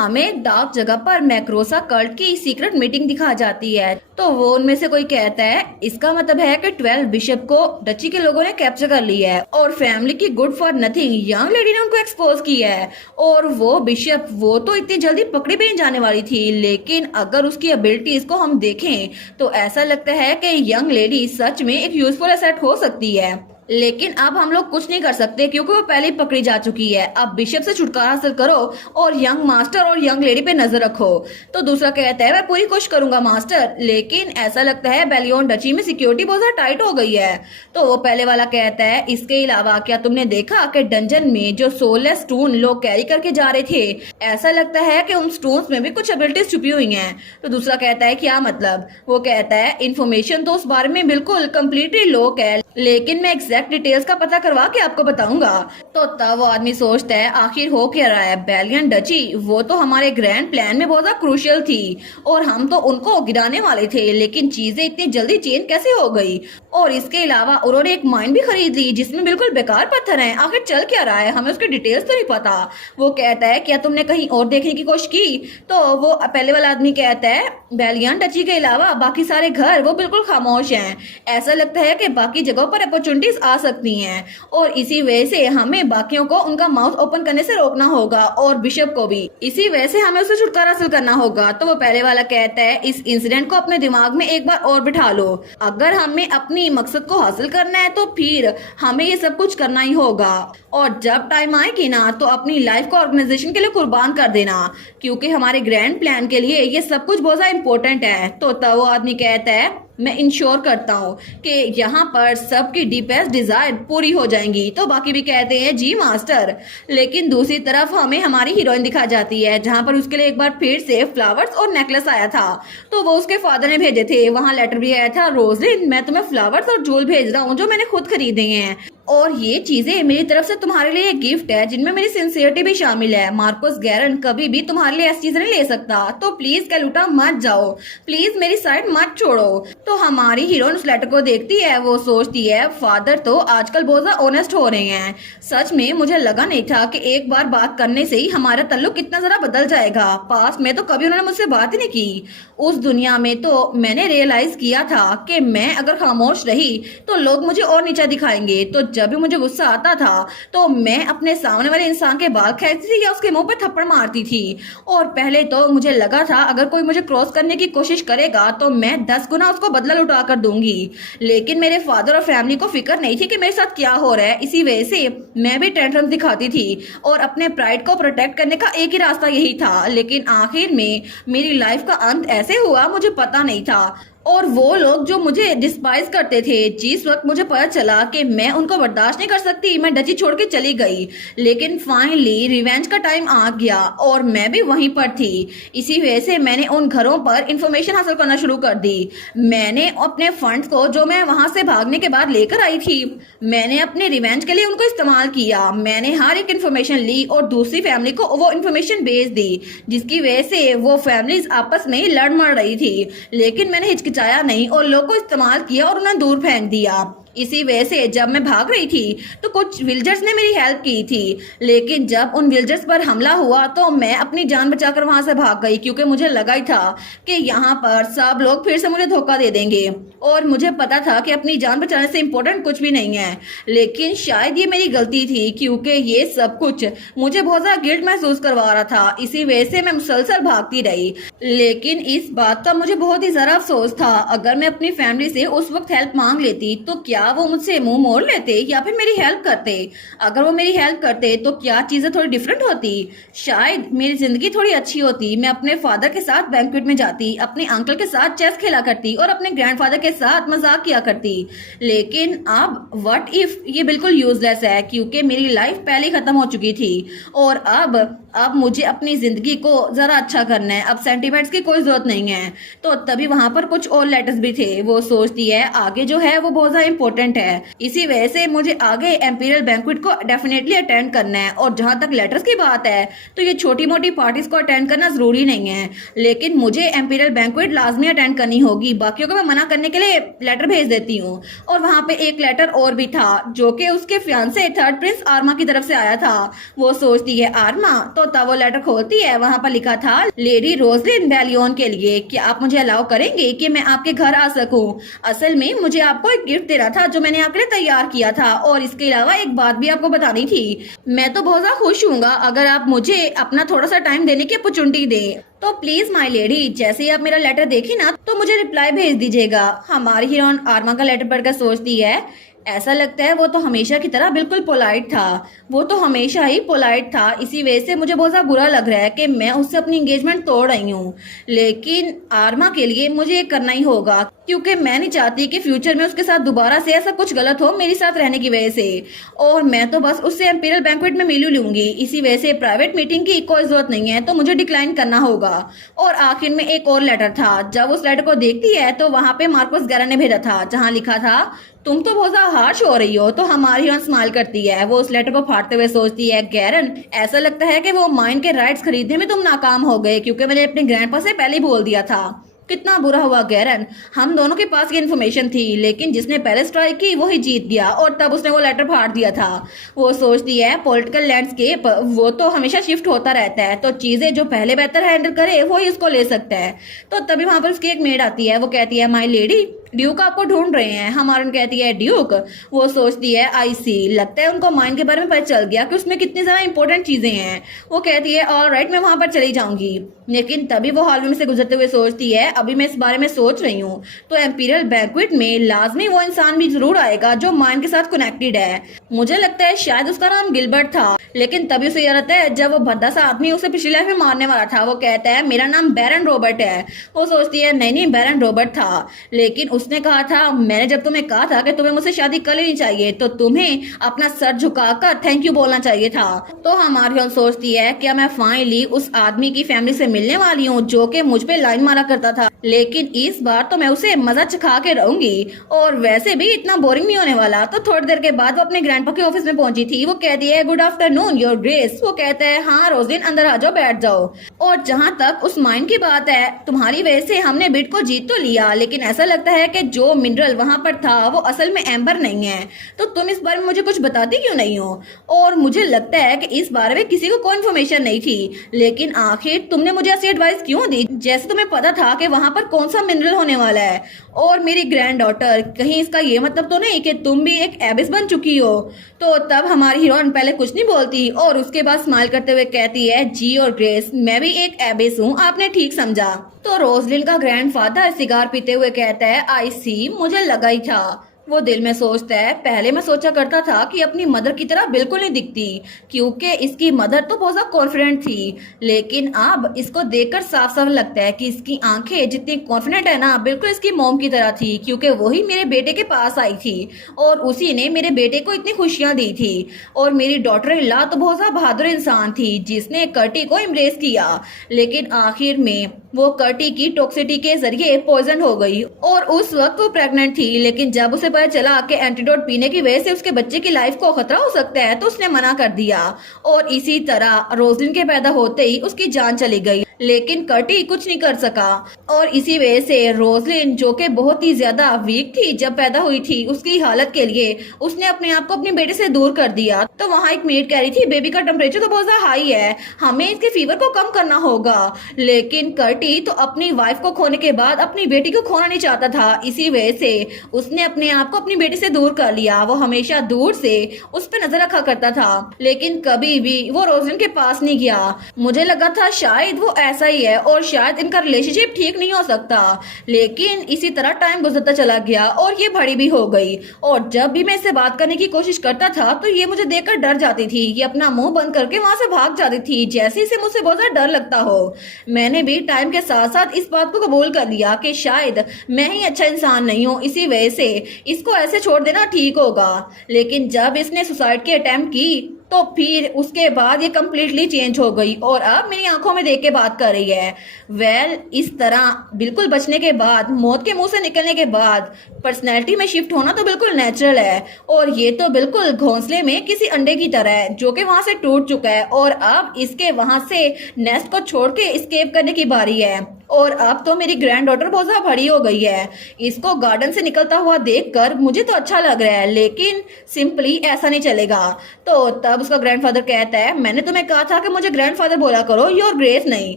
हमें एक डार्क जगह पर मैक्रोसा कल्ट की सीक्रेट मीटिंग दिखा जाती है। तो वो उनमें से कोई कहता है इसका मतलब है कि 12 बिशप को डची के लोगों ने कैप्चर कर लिया है और फैमिली की good for nothing young lady ने उनको एक्सपोज किया है। और वो बिशप वो तो इतनी जल्दी पकड़ी भी नहीं जाने वाली थी, लेकिन अगर उसकी एबिलिटीज को हम देखें तो ऐसा लगता है कि यंग लेडी सच में एक यूजफुल एसेट हो सकती है। लेकिन अब हम लोग कुछ नहीं कर सकते क्योंकि वो पहले ही पकड़ी जा चुकी है। अब बिशप से छुटकारा हासिल करो और यंग मास्टर और यंग लेडी पे नजर रखो। तो दूसरा कहता है मैं पूरी कोशिश करूंगा मास्टर, लेकिन ऐसा लगता है बेलियन डची में सिक्योरिटी बहुत ज्यादा टाइट हो गई है। तो वो पहले वाला कहता है इसके अलावा क्या तुमने देखा कि डंजन में जो सोललेस स्टोन लोग कैरी करके जा रहे थे, ऐसा लगता है कि उन स्टोन्स में भी कुछ एबिलिटीज छुपी हुई हैं। तो दूसरा कहता है क्या मतलब? वो कहता है इन्फॉर्मेशन तो उस बारे में बिल्कुल कम्प्लीटली लोक है, लेकिन मैं एग्जैक्ट डिटेल्स का पता करवा के आपको बताऊंगा। तो तब वो आदमी सोचता है आखिर हो क्या रहा है। बेलियन डची वो तो हमारे ग्रैंड प्लान में बहुत ज्यादा क्रूशियल थी और हम तो उनको गिराने वाले थे, लेकिन चीजें इतनी जल्दी चेंज कैसे हो गई? और इसके अलावा उन्होंने एक माइन भी खरीद ली जिसमें बिल्कुल बेकार पत्थर हैं। आखिर चल क्या रहा है? हमें उसके डिटेल्स तो नहीं पता। वो कहता है क्या तुमने कहीं और देखने की कोशिश की? तो वो पहले वाला आदमी कहता है बेलियन डची के अलावा बाकी सारे घर वो बिल्कुल खामोश हैं। ऐसा लगता है कि बाकी जगहों पर अपॉर्चुनिटीज आ सकती हैं और इसी वजह से हमें बाकियों को उनका माउथ ओपन करने से रोकना होगा और बिशप को भी इसी वजह से हमें उससे छुटकारा हासिल करना होगा। तो वो पहले वाला कहता है इस इंसिडेंट को अपने दिमाग में एक बार और बिठा लो। अगर हमें अपनी मकसद को हासिल करना है तो फिर हमें ये सब कुछ करना ही होगा और जब टाइम आएगी ना तो अपनी लाइफ को ऑर्गेनाइजेशन के लिए कुर्बान कर देना, क्योंकि हमारे ग्रैंड प्लान के लिए ये सब कुछ बहुत ज्यादा इम्पोर्टेंट है। तो तब वो आदमी कहता है मैं इंश्योर करता हूँ कि यहाँ पर सबकी डीपेस्ट डिजायर पूरी हो जाएंगी। तो बाकी भी कहते हैं जी मास्टर। लेकिन दूसरी तरफ हमें हमारी हीरोइन दिखा जाती है जहाँ पर उसके लिए एक बार फिर से फ्लावर्स और नेकलेस आया था। तो वो उसके फादर ने भेजे थे, वहाँ लेटर भी आया था रोजलिन मैं तुम्हें फ्लावर्स और जूल भेज रहा हूँ जो मैंने खुद खरीदे हैं और ये चीजें मेरी तरफ से तुम्हारे लिए एक गिफ्ट है जिनमें मेरी सिंसियरिटी भी शामिल है। मार्कोस गैरन कभी भी तुम्हारे लिए ऐसी चीजें नहीं ले सकता, तो प्लीज कैलूटा मत जाओ, प्लीज मेरी साइड मत छोड़ो। तो हमारी हीरोइन उस लेटर को देखती है, वो सोचती है फादर तो आजकल बहुत ज्यादा ऑनेस्ट हो रहे हैं। सच में मुझे लगा नहीं था कि एक बार बात करने से ही हमारा ताल्लुक कितना जरा बदल जाएगा। पास में तो कभी उन्होंने मुझसे बात ही नहीं की। उस दुनिया में तो मैंने रियलाइज किया था कि मैं अगर खामोश रही तो लोग मुझे और नीचा दिखाएंगे। तो जब भी मुझे गुस्सा आता था तो मैं अपने सामने वाले इंसान के बाल खींचती थी या उसके मुंह पर थप्पड़ मारती थी। और पहले तो मुझे लगा था अगर कोई मुझे क्रॉस करने की कोशिश करेगा तो मैं 10 गुना उसको बदला लुटा कर दूंगी। लेकिन मेरे फादर और फैमिली को फिक्र नहीं थी कि मेरे साथ क्या हो रहा है, इसी वजह से मैं भी टेंट्रम्स दिखाती थी और अपने प्राइड को प्रोटेक्ट करने का एक ही रास्ता यही था। लेकिन आखिर में मेरी लाइफ का अंत ऐसे हुआ मुझे पता नहीं था। और वो लोग जो मुझे डिस्पाइज करते थे, जिस वक्त मुझे पता चला कि मैं उनको बर्दाश्त नहीं कर सकती, मैं डची छोड़ के चली गई। लेकिन फाइनली रिवेंज का टाइम आ गया और मैं भी वहीं पर थी। इसी वजह से मैंने उन घरों पर इंफॉर्मेशन हासिल करना शुरू कर दी। मैंने अपने फंड्स को जो मैं वहां से भागने के बाद लेकर आई थी, मैंने अपने रिवेंज के लिए उनको इस्तेमाल किया। मैंने हर एक इन्फॉर्मेशन ली और दूसरी फैमिली को वो इन्फॉर्मेशन भेज दी, जिसकी वजह से वो फैमिलीज आपस में ही लड़ मड़ रही थी। लेकिन मैंने हिचकिचाया नहीं और लोगों को इस्तेमाल किया और उन्हें दूर फेंक दिया। इसी वजह से जब मैं भाग रही थी तो कुछ विलेजर्स ने मेरी हेल्प की थी, लेकिन जब उन विलेजर्स पर हमला हुआ तो मैं अपनी जान बचाकर वहां से भाग गई, क्योंकि मुझे लगा ही था कि यहाँ पर सब लोग फिर से मुझे धोखा दे देंगे। और मुझे पता था कि अपनी जान बचाने से इम्पोर्टेंट कुछ भी नहीं है, लेकिन शायद ये मेरी गलती थी क्योंकि ये सब कुछ मुझे बहुत ज्यादा गिल्ट महसूस करवा रहा था। इसी वजह से मैं मुसलसल भागती रही। लेकिन इस बात का मुझे बहुत ही जरा अफसोस था, अगर मैं अपनी फैमिली से उस वक्त हेल्प मांग लेती तो क्या वो मुझसे मुंह मोड़ लेते या फिर मेरी हेल्प करते? अगर वो मेरी हेल्प करते तो क्या चीजें थोड़ी डिफरेंट होती? शायद मेरी जिंदगी थोड़ी अच्छी होती। मैं अपने फादर के साथ बैंक्वेट में जाती, अपने अंकल के साथ चेस खेला करती और अपने ग्रैंडफादर के साथ मजाक किया करती। लेकिन अब व्हाट इफ ये बिल्कुल यूजलेस है, क्योंकि मेरी लाइफ पहले ही खत्म हो चुकी थी और अब मुझे अपनी जिंदगी को जरा अच्छा करना है। अब सेंटीमेंट्स की कोई जरूरत नहीं है। तो तभी वहां पर कुछ और लेटर्स भी थे। वो सोचती है आगे जो है वो बहुत ज्यादा इंपॉर्टेंट है, इसी वजह से मुझे आगे एम्पीरियल बैंक्वेट को डेफिनेटली अटेंड करना है। और जहां तक लेटर्स की बात है तो ये छोटी मोटी पार्टीज को अटेंड करना जरूरी नहीं है, लेकिन मुझे एम्पीरियल बैंक्वेट लाजमी अटेंड करनी होगी। बाकियों को मैं मना करने के लिए लेटर भेज देती हूँ। और वहां पे एक लेटर और भी था जो कि उसके फियांसे थर्ड प्रिंस आर्मा की तरफ से आया था। वो सोचती है आर्मा तो तब वो लेटर खोलती है, वहाँ पर लिखा था लेडी रोजलिन बेलियन के लिए कि आप मुझे अलाउ करेंगे कि मैं आपके घर आ सकूं। असल में मुझे आपको एक गिफ्ट देना था जो मैंने आपके लिए तैयार किया था, और इसके अलावा एक बात भी आपको बतानी थी। मैं तो बहुत ज्यादा खुश हूँ अगर आप मुझे अपना थोड़ा सा टाइम देने की अपॉर्चुनिटी दे, तो प्लीज माय लेडी जैसे ही आप मेरा लेटर देखें ना तो मुझे रिप्लाई भेज दीजिएगा। हमारी हीरोइन आर्मा का लेटर पढ़कर सोचती है, ऐसा लगता है वो तो हमेशा की तरह बिल्कुल पोलाइट था, वो तो हमेशा ही पोलाइट था, इसी वजह से मुझे बहुत ज्यादा बुरा लग रहा है कि मैं उससे अपनी एंगेजमेंट तोड़ रही हूँ। लेकिन आर्मा के लिए मुझे ये करना ही होगा, क्योंकि मैं नहीं चाहती कि फ्यूचर में उसके साथ दोबारा से ऐसा कुछ गलत हो मेरे साथ रहने की वजह से। और मैं तो बस उससे एम्पीरियल बैंक्वेट में मिलू लूंगी, इसी वजह से प्राइवेट मीटिंग की कोई जरूरत नहीं है, तो मुझे डिक्लाइन करना होगा। और आखिर में एक और लेटर था। जब उस लेटर को देखती है तो वहाँ पे मार्कोस गैरा ने भेजा था, जहाँ लिखा था तुम तो बहुत ज्यादा हार्श हो रही हो। तो हमारी हीरोइन स्माइल करती है, वो उस लेटर को फाड़ते हुए सोचती है, गैरन ऐसा लगता है कि वो माइन के राइट्स खरीदने में तुम नाकाम हो गए, क्योंकि मैंने अपने ग्रैंडपा से पहले ही बोल दिया था। कितना बुरा हुआ गैरन, हम दोनों के पास ये इन्फॉर्मेशन थी, लेकिन जिसने पहले स्ट्राइक की वो ही जीत गया, और तब उसने वो लेटर फाड़ दिया था। वो सोचती है पॉलिटिकल लैंडस्केप वो तो हमेशा शिफ्ट होता रहता है, तो चीजें जो पहले बेहतर हैंडल करे वो ही उसको ले सकता है। तो तभी वहां पर उसकी एक मेड आती है, वो कहती है माय लेडी ड्यूक आपको ढूंढ रहे हैं। हमारन कहती है ड्यूक। वो सोचती है आई सी, लगता है उनको माइन के बारे में पता चल गया कि उसमें कितनी ज्यादा इंपॉर्टेंट चीजें हैं। वो कहती है ऑल राइट, मैं वहां पर चली जाऊंगी। लेकिन तभी वो हॉल में से गुजरते हुए सोचती है, अभी मैं इस बारे में सोच रही हूँ, तो एम्पीरियल बैंक्वेट में लाजमी वो इंसान भी जरूर आएगा जो माइन के साथ कनेक्टेड है। मुझे लगता है शायद उसका नाम गिलबर्ट था। लेकिन तभी उसे याद आता है जब वो भद्दा सा आदमी उसे पिछली लाइफ में मारने वाला था, वो कहता है मेरा नाम बैरन रॉबर्ट है। वो सोचती है नहीं बैरन रॉबर्ट था, लेकिन उसने कहा था मैंने जब तुम्हें कहा था कि तुम्हें मुझसे शादी कर लेनी चाहिए, तो तुम्हें अपना सर झुकाकर थैंक यू बोलना चाहिए था। तो हमारी सोचती है क्या मैं फाइनली उस आदमी की फैमिली से मिलने वाली हूँ जो कि मुझ पे लाइन मारा करता था, लेकिन इस बार तो मैं उसे मजा चखा के रहूंगी, और वैसे भी इतना बोरिंग नहीं होने वाला। तो थोड़ी देर के बाद वो अपने ग्रैंडपा के ऑफिस में पहुंची थी। वो कहती है गुड आफ्टरनून योर ग्रेस। वो कहता है हाँ रोजलिन अंदर आ जाओ, बैठ जाओ। और जहाँ तक उस माइन की बात है, तुम्हारी वजह से हमने बिट को जीत तो लिया, लेकिन ऐसा लगता है कि जो मिनरल वहां पर था वो असल में एम्बर नहीं है, तो तुम इस बारे में मुझे कुछ बताती क्यों नहीं हो? और मुझे लगता है कि इस बारे में किसी को कोई इन्फॉर्मेशन नहीं थी, लेकिन आखिर तुमने मुझे ऐसी एडवाइस क्यों दी जैसे तुम्हें पता था कि वहां पर कौन सा मिनरल होने वाला है? और मेरी ग्रैंड डॉटर, कहीं इसका ये मतलब तो नहीं कि तुम भी एक एबिस बन चुकी हो? तो तब हमारी हीरोइन पहले कुछ नहीं बोलती और उसके बाद स्माइल करते हुए कहती है जी और ग्रेस, मैं भी एक एबिस हूँ, आपने ठीक समझा। तो रोजलिन का ग्रैंडफादर सिगार पीते हुए कहता है आई सी, मुझे लगा ही था। वो दिल में सोचता है पहले मैं सोचा करता था कि अपनी मदर की तरह बिल्कुल नहीं दिखती, क्योंकि इसकी मदर तो बहुत ज्यादा कॉन्फिडेंट थी, लेकिन अब इसको देखकर साफ साफ लगता है कि इसकी आंखें जितनी कॉन्फिडेंट है ना, बिल्कुल इसकी मॉम की तरह थी, क्योंकि वही मेरे बेटे के पास आई थी और उसी ने मेरे बेटे को इतनी खुशियां दी थी। और मेरी डॉटर इन लॉ तो बहुत ज्यादा बहादुर इंसान थी जिसने कर्टी को इम्ब्रेस किया, लेकिन आखिर में वो कर्टी की टॉक्सिटी के जरिए पॉइजन हो गई और उस वक्त वो प्रेग्नेंट थी। लेकिन जब उसे पता चला कि एंटीडोट पीने की वजह से उसके बच्चे की लाइफ को खतरा हो सकता है, तो उसने मना कर दिया और इसी तरह रोजलिन के पैदा होते ही उसकी जान चली गई। लेकिन कर्टी कुछ नहीं कर सका और इसी वजह से रोजलिन, जो कि बहुत ही ज्यादा वीक थी जब पैदा हुई थी, उसकी हालत के लिए उसने अपने आप को अपने बेटे से दूर कर दिया। तो वहाँ एक मेड कह रही थी बेबी का टेम्परेचर तो बहुत ज्यादा हाई है, हमें इसके फीवर को कम करना होगा। लेकिन कर्टी तो अपनी वाइफ को खोने के बाद अपनी बेटी को खोना नहीं चाहता था, इसी वजह से उसने अपने आप को अपनी बेटी से दूर कर लिया। वो हमेशा दूर से उस पर नजर रखा करता था, लेकिन कभी भी वो रोजलिन के पास नहीं गया। मुझे लगा था शायद वो ऐसा ही है और शायद इनका रिलेशनशिप ठीक नहीं हो सकता, लेकिन इसी तरह टाइम गुजरता चला गया और ये बड़ी भी हो गई। और जब भी मैं इससे बात करने की कोशिश करता था तो ये मुझे देखकर डर जाती थी, ये अपना मुंह बंद करके वहां से भाग जाती थी जैसे इसे मुझसे बहुत ज्यादा डर लगता हो। मैंने भी टाइम के साथ साथ इस बात को कबूल कर लिया कि शायद मैं ही अच्छा इंसान नहीं हूँ, इसी वजह से इसको ऐसे छोड़ देना ठीक होगा। लेकिन जब इसने सुसाइड की अटेम्प्ट की तो फिर उसके बाद ये कम्प्लीटली चेंज हो गई और अब मेरी आंखों में देख के बात कर रही है। वेल, इस तरह बिल्कुल बचने के बाद, मौत के मुंह से निकलने के बाद पर्सनैलिटी में शिफ्ट होना तो बिल्कुल नेचुरल है, और ये तो बिल्कुल घोंसले में किसी अंडे की तरह है जो कि वहां से टूट चुका है और अब इसके वहां से नेस्ट को छोड़ के एस्केप करने की बारी है। और अब तो मेरी ग्रैंड डॉटर बहुत ज्यादा बड़ी हो गई है। इसको गार्डन से निकलता हुआ देखकर मुझे तो अच्छा लग रहा है, लेकिन सिंपली ऐसा नहीं चलेगा। तो तब उसका ग्रैंडफादर कहता है, मैंने तुम्हें कहा था कि मुझे ग्रैंडफादर बोला करो, योर ग्रेस नहीं।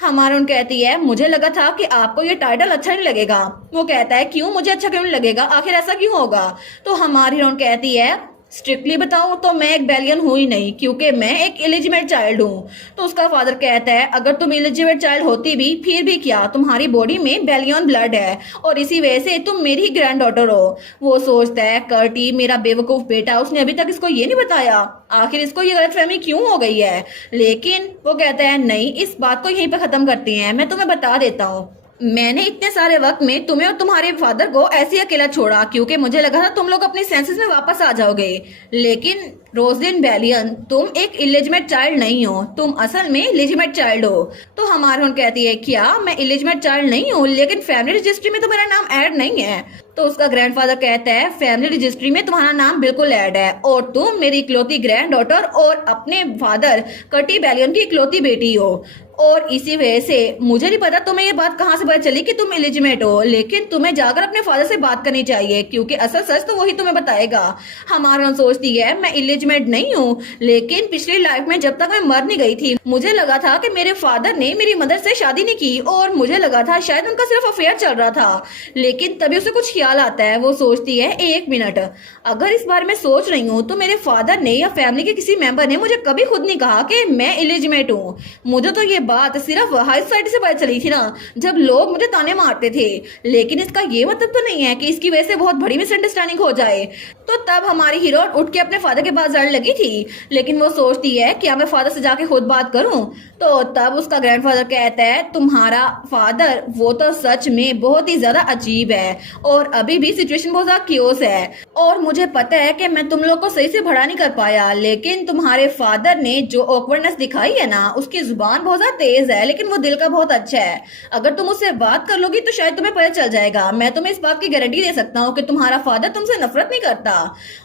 हमारून कहती है, मुझे लगा था कि आपको ये टाइटल अच्छा नहीं लगेगा। वो कहता है, क्यों, मुझे अच्छा क्यों नहीं लगेगा, आखिर ऐसा क्यों होगा? तो हमारी हीरोइन कहती है, स्ट्रिक्टली बताऊं तो मैं एक बेलियन हुई नहीं, क्योंकि मैं एक इलिजिमेट चाइल्ड हूँ। तो उसका फादर कहता है, अगर तुम इलिजिमेट चाइल्ड होती भी फिर भी क्या, तुम्हारी बॉडी में बेलियन ब्लड है और इसी वजह से तुम मेरी ही ग्रैंड डॉटर हो। वो सोचता है, कर्टी मेरा बेवकूफ बेटा, उसने अभी तक इसको ये नहीं बताया, आखिर इसको ये गलतफहमी क्यों हो गई है। लेकिन वो कहता है, नहीं, इस बात को यहीं पर खत्म करते हैं, मैं तुम्हें बता देता हूँ। मैंने इतने सारे वक्त में तुम्हें और तुम्हारे फादर को ऐसे ही अकेला छोड़ा क्योंकि मुझे लगा था तुम लोग अपने सेंसेस में वापस आ जाओगे। लेकिन रोजलिन बेलियन, तुम एक इलिजिमेट चाइल्ड नहीं हो, तुम असल में लेजिमेट चाइल्ड हो। तो हमारी कहती है, क्या मैं इलिजिमेट चाइल्ड नहीं हूँ, लेकिन फैमिली रजिस्ट्री में तो मेरा नाम ऐड नहीं है। तो उसका ग्रैंडफादर कहता है, फैमिली रजिस्ट्री में तुम्हारा नाम बिल्कुल ऐड है और तुम मेरी इकलौती ग्रैंड डॉटर और अपने फादर कर्टी बेलियन की इकलौती बेटी हो। और इसी वजह से मुझे नहीं पता तुम्हें ये बात कहाँ से पता चली कि तुम इलिजिमेट हो, लेकिन तुम्हें जाकर अपने फादर से बात करनी चाहिए क्योंकि असल सच तो वही तुम्हें बताएगा। हमारा सोचती है, मैं इलिजिमेट नहीं हूँ, लेकिन पिछली लाइफ में जब तक मैं मर नहीं गई थी मुझे लगा था कि मेरे फादर ने मेरी मदर से शादी नहीं की और मुझे लगा था शायद उनका सिर्फ अफेयर चल रहा था। लेकिन तभी उसे कुछ ख्याल आता है। वो सोचती है, एक मिनट, अगर इस बारे में सोच रही हूँ तो मेरे फादर ने या फैमिली के किसी मेंबर ने मुझे कभी खुद नहीं कहा कि मैं इलिजिमेट हूँ। मुझे तो ये बात सिर्फ हाई सोसाइटी से पता चली थी ना, जब लोग मुझे ताने मारते थे। लेकिन इसका ये मतलब तो नहीं है कि इसकी वजह से बहुत बड़ी मिसअंडरस्टैंडिंग हो जाए। तो तब हमारी हीरो उठ के अपने फादर के पास जाने लगी थी, लेकिन वो सोचती है कि मैं फादर से जाके खुद बात करूं। तो तब उसका ग्रैंडफादर कहता है, तुम्हारा फादर वो तो सच में बहुत ही ज्यादा अजीब है और अभी भी सिचुएशन बहुत ज्यादा क्योस है और मुझे पता है कि मैं तुम लोग को सही से भड़ा नहीं कर पाया, लेकिन तुम्हारे फादर ने जो ऑकवर्डनेस दिखाई है ना, उसकी जुबान बहुत ज्यादा तेज है लेकिन वो दिल का बहुत अच्छा है। अगर तुम उससे बात कर लोगी तो शायद तुम्हें पता चल जाएगा। मैं तुम्हें इस बात की गारंटी दे सकता हूँ कि तुम्हारा फादर तुमसे नफरत नहीं करता।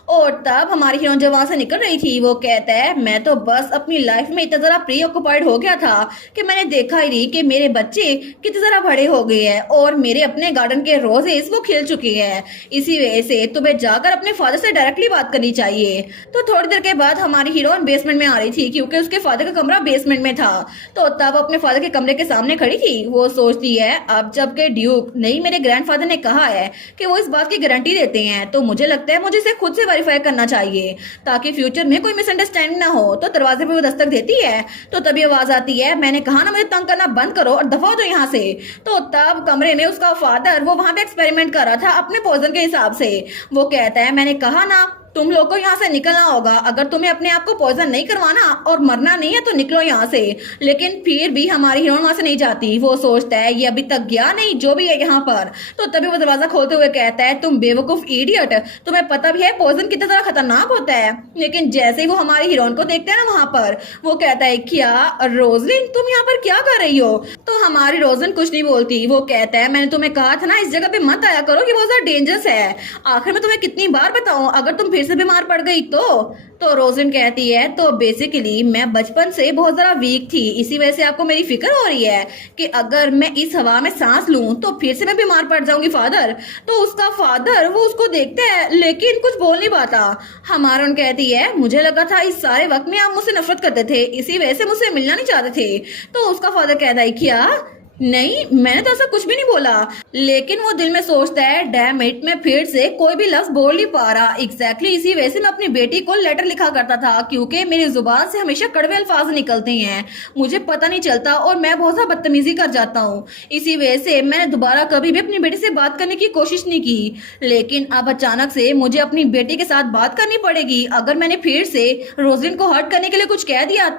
और तब हमारी हीरोइन जब वहां से निकल रही थी वो कहता है, मैं तो बस अपनी लाइफ में इतना जरा प्री ऑक्युपाइड हो गया था कि मैंने देखा ही नहीं कि मेरे बच्चे कितने जरा बड़े हो गए हैं और मेरे अपने गार्डन के रोजेस वो खिल चुके हैं। इसी वजह से तुम्हें जाकर अपने फादर से डायरेक्टली बात करनी चाहिए। तो थोड़ी देर के बाद हमारी हीरोइन बेसमेंट में आ रही थी क्योंकि उसके फादर का कमरा बेसमेंट में था। तो तब अपने फादर के कमरे के सामने खड़ी थी। वो सोचती है, अब जबकि ड्यूक नहीं मेरे ग्रैंडफादर ने कहा है कि वो इस बात की गारंटी देते हैं, तो मुझे लगता है मुझे इसे खुद से वेरीफाई करना चाहिए ताकि फ्यूचर में कोई मिसअंडरस्टैंडिंग ना हो। तो दरवाजे पे वो दस्तक देती है तो तभी आवाज आती है, मैंने कहा ना मुझे तंग करना बंद करो और दफा हो जाओ यहाँ से। तो तब कमरे में उसका फादर वो वहां पे एक्सपेरिमेंट कर रहा था अपने पॉइजन के हिसाब से। वो कहता है, मैंने कहा ना तुम लोग को यहाँ से निकलना होगा, अगर तुम्हें अपने आप को पॉइजन नहीं करवाना और मरना नहीं है तो निकलो यहाँ से। लेकिन फिर भी हमारी हीरोइन वहां से नहीं जाती। वो सोचता है, ये अभी तक गया नहीं जो भी है यहाँ पर। तो तभी वो दरवाजा खोलते हुए कहता है, तुम बेवकूफ इडियट, तुम्हें पता भी है पॉइजन कितना ज्यादा खतरनाक होता है। लेकिन जैसे ही वो हमारी हीरोइन को देखते हैं ना वहां पर, वो कहता है, क्या रोजलिन तुम यहाँ पर क्या कर रही हो? तो हमारी रोजलिन कुछ नहीं बोलती। वो कहता है, मैंने तुम्हें कहा था ना इस जगह पे मत आया करो, ये बहुत ज्यादा डेंजरस है। आखिर में तुम्हें कितनी बार बताऊं, अगर तुम फिर से बीमार पड़ गई तो रोजलिन कहती है, तो बेसिकली मैं बचपन से बहुत ज्यादा वीक थी, इसी वजह से आपको मेरी फिक्र हो रही है कि अगर मैं इस हवा में सांस लूं तो फिर से मैं बीमार पड़ जाऊंगी फादर। तो उसका फादर वो उसको देखता है लेकिन कुछ बोल नहीं पाता। हमारा कहती है, मुझे लगा था इस सारे वक्त में आप मुझसे नफरत करते थे, इसी वजह से मुझसे मिलना नहीं चाहते थे। तो उसका फादर कहता है, क्या? नहीं, मैंने तो ऐसा कुछ भी नहीं बोला। लेकिन वो दिल में सोचता है, डैम इट, मैं फिर से कोई भी लफ्ज बोल नहीं पा रहा। एग्जैक्टली इसी वजह से मैं अपनी बेटी को लेटर लिखा करता था क्योंकि मेरी जुबान से हमेशा कड़वे अल्फाज निकलते हैं, मुझे पता नहीं चलता और मैं बहुत ज्यादा बदतमीजी कर जाता हूँ। इसी वजह से मैंने दोबारा कभी भी अपनी बेटी से बात करने की कोशिश नहीं की। लेकिन अब अचानक से मुझे अपनी बेटी के साथ बात करनी पड़ेगी। अगर मैंने फिर से रोजलिन को हर्ट करने के लिए कुछ कह दिया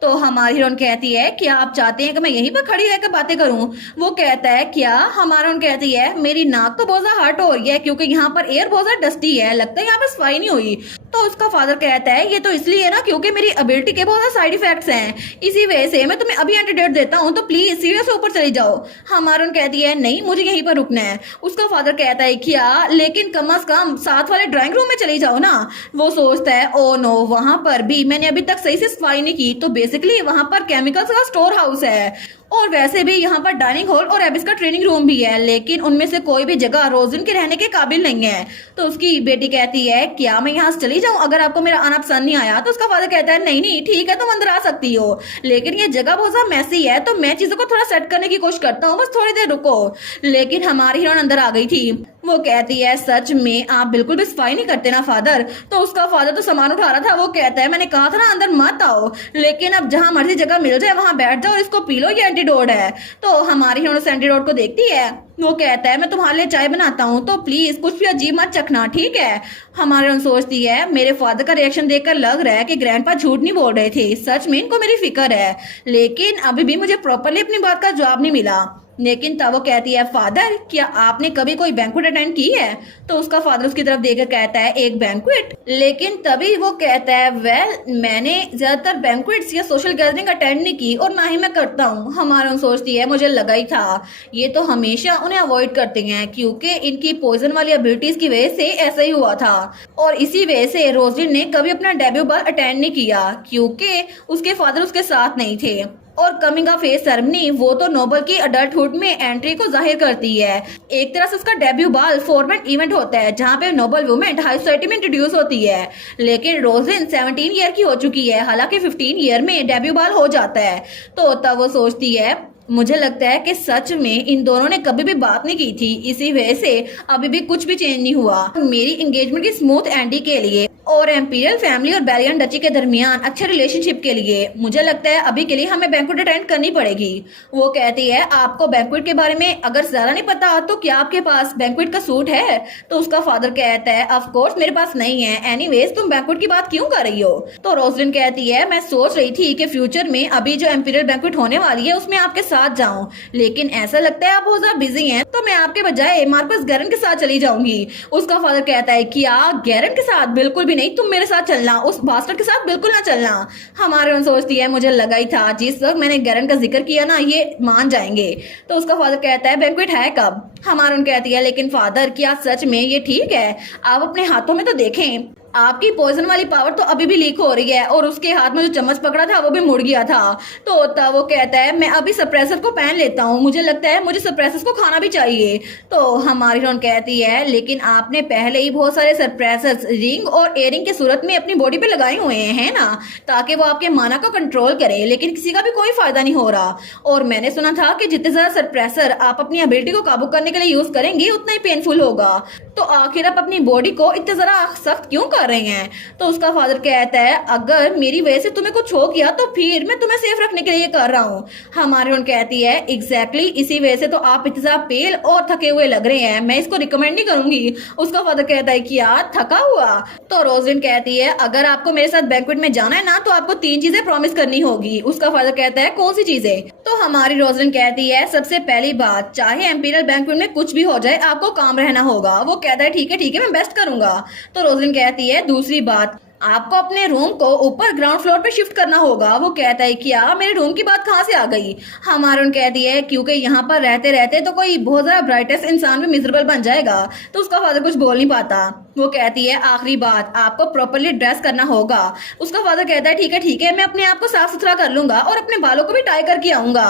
तो हमारी हीरोइन कहती है, क्या आप चाहते हैं कि मैं यहीं पर खड़ी रहकर बातें करूं? वो कहता है, क्या? हमारा कहती है, मेरी नाक तो बहुत ज्यादा हर्ट हो रही है क्योंकि यहाँ पर एयर बहुत ज्यादा डस्टी है, लगता है यहाँ पर सफाई नहीं हुई। तो उसका फादर कहता है ये तो इसलिए है ना क्योंकि मेरी एबिलिटी के बहुत साइड इफेक्ट्स हैं, इसी वजह से मैं तुम्हें अभी एंटीडोट देता हूँ, तो प्लीज सीढ़ियों से ऊपर चली जाओ। हमारून कहती है नहीं, मुझे यहीं पर रुकना है। उसका फादर कहता है क्या, लेकिन कम से कम साथ वाले ड्राइंग रूम में चली जाओ ना। वो सोचता है ओ नो, वहां पर भी मैंने अभी तक सही से सफाई नहीं की, तो बेसिकली वहां पर केमिकल्स का स्टोर हाउस है और वैसे भी यहाँ पर डाइनिंग हॉल और एबिस का ट्रेनिंग रूम भी है, लेकिन उनमें से कोई भी जगह रोजिन के रहने के काबिल नहीं है। तो उसकी बेटी कहती है क्या मैं यहाँ से चली जाऊँ अगर आपको मेरा आना पसंद नहीं आया। तो उसका फादर कहता है नहीं नहीं ठीक है, तुम अंदर आ सकती हो, लेकिन ये जगह बहुत ज्यादा मैसी है, तो मैं चीजों को थोड़ा सेट करने की कोशिश करता हूँ, बस थोड़ी देर रुको। लेकिन हमारी हीरोइन अंदर आ गई थी। वो कहती है सच में आप बिल्कुल भी सफाई नहीं करते ना फादर। तो उसका फादर तो सामान उठा रहा था, वो कहता है मैंने कहा था ना अंदर मत आओ, लेकिन अब जहां मर्जी जगह मिल जाए वहां बैठ जाओ और इसको पी लो, ये एंटीडोट है। तो हमारी हीरोइन उस एंटीडोट को देखती है, वो कहता है मैं तुम्हारे लिए चाय बनाता हूँ, तो प्लीज कुछ भी अजीब मत चखना, ठीक है। हमारी हीरोइन सोचती है मेरे फादर का रिएक्शन देखकर लग रहा है कि ग्रैंडपा झूठ नहीं बोल रहे थे, सच में इनको मेरी फिक्र है, लेकिन अभी भी मुझे प्रॉपरली अपनी बात का जवाब नहीं मिला। लेकिन तब वो कहती है फादर क्या आपने कभी कोई बैंक्वेट अटेंड की है। तो उसका फादर उसकी तरफ देखकर कहता है एक बैंक्वेट। लेकिन तभी वो कहता है वेल मैंने ज्यादातर बैंक्वेट्स या सोशल गैदरिंग अटेंड नहीं की और ना ही मैं करता हूँ। हमारा सोचती है मुझे लगा ही था, ये तो हमेशा उन्हें अवॉइड करते हैं क्योंकि इनकी पॉइजन वाली एबिलिटीज की वजह से ऐसा ही हुआ था, और इसी वजह से रोजलिन ने कभी अपना डेब्यू बॉल अटेंड नहीं किया क्योंकि उसके फादर उसके साथ नहीं थे। और कमिंग ऑफ एज सेरेमनी वो तो नोबल की अडल्टहुड में एंट्री को जाहिर करती है। एक तरह से उसका डेब्यू बाल फॉर्मल इवेंट होता है जहाँ पे नोबल वुमेन हाई सोसाइटी में इंट्रोड्यूस होती है। लेकिन रोजिन 17 ईयर की हो चुकी है, हालांकि 15 ईयर में डेब्यू बाल हो जाता है। तो तब वो सोचती है मुझे लगता है कि सच में इन दोनों ने कभी भी बात नहीं की थी, इसी वजह से अभी भी कुछ भी चेंज नहीं हुआ। मेरी एंगेजमेंट की स्मूथ एंडिंग के लिए और एम्पीरियल फैमिली और बेलियन डची के दरमियान अच्छे रिलेशनशिप के लिए मुझे लगता है अभी के लिए हमें बैंक्वेट अटेंड करनी पड़ेगी। वो कहती है आपको बैंक्वेट के बारे में अगर ज्यादा नहीं पता तो क्या आपके पास बैंक्वेट का सूट है। तो उसका फादर कहता है ऑफ कोर्स मेरे पास नहीं है, एनीवेज तुम बैंक्वेट की बात क्यों कर रही हो। तो रोजलिन कहती है मैं सोच रही थी कि फ्यूचर में अभी जो एम्पीरियल बैंक्वेट होने वाली है उसमें आपके साथ जाऊं, लेकिन ऐसा लगता है आप बहुत ज्यादा बिजी हैं, तो मैं आपके बजाय मार्कस गैरन के साथ चली जाऊंगी। उसका फादर कहता है क्या गैरन के साथ? बिल्कुल भी नहीं, तुम मेरे साथ चलना, उस बास्टर्ड के साथ बिल्कुल ना चलना। हमारे सोचती है मुझे लगा ही था, जिस वक्त मैंने गैरन का जिक्र किया ना ये मान जाएंगे। तो उसका फादर कहता है बैंक्वेट है कब? हमारे कहती है लेकिन फादर क्या सच में ये ठीक है? आप अपने हाथों में तो देखें, आपकी पॉइजन वाली पावर तो अभी भी लीक हो रही है और उसके हाथ में जो चम्मच पकड़ा था वो भी मुड़ गया था। तो तब वो कहता है मैं अभी सप्रेसर को पहन लेता हूँ, मुझे लगता है मुझे सप्रेसर्स को खाना भी चाहिए। तो हमारी हीरोइन कहती है लेकिन आपने पहले ही बहुत सारे सप्रेसर्स रिंग और एयरिंग के सूरत में अपनी बॉडी पे लगाए हुए हैं ना, ताकि वो आपके माना को कंट्रोल करे, लेकिन किसी का भी कोई फायदा नहीं हो रहा। और मैंने सुना था कि जितने ज्यादा सप्रेसर आप अपनी एबिलिटी को काबू करने के लिए यूज करेंगे उतना ही पेनफुल होगा, तो आखिर आप अपनी बॉडी को इतना जरा सख्त क्यों कर रहे हैं। तो उसका फादर कहता है अगर मेरी वजह से तुम्हें कुछ हो गया तो फिर मैं तुम्हें सेफ रखने के लिए कर रहा हूँ। हमारी उन कहती है एग्जैक्टली इसी वजह से तो आप इतना पेल और थके हुए लग रहे हैं, मैं इसको रिकमेंड नहीं करूंगी। उसका फादर कहता है कि यार थका हुआ। तो रोजलिन कहती है अगर आपको मेरे साथ बैंक्वेट में जाना है ना तो आपको 3 चीजें प्रॉमिस करनी होगी। उसका फादर कहता है कौन सी चीजें? तो हमारी रोजलिन कहती है सबसे पहली बात, चाहे एम्पीरियल बैंक्वेट में कुछ भी हो जाए आपको काम रहना होगा। वो कहता है ठीक है मैं बेस्ट करूंगा। तो रोजलिन कहती है दूसरी बात, आपको अपने रूम को ऊपर ग्राउंड फ्लोर पे शिफ्ट करना होगा। वो कहता है क्या मेरे रूम की बात कहाँ से आ गई? हमारून कहती है क्योंकि यहाँ पर रहते रहते तो कोई बहुत ज्यादा ब्राइटेस्ट इंसान भी मिजरेबल बन जाएगा। तो उसका फादर कुछ बोल नहीं पाता। वो कहती है आखिरी बात, आपको प्रॉपर्ली ड्रेस करना होगा। उसका फादर कहता है ठीक है मैं अपने आप को साफ सुथरा कर लूंगा और अपने बालों को भी टाई करके आऊंगा।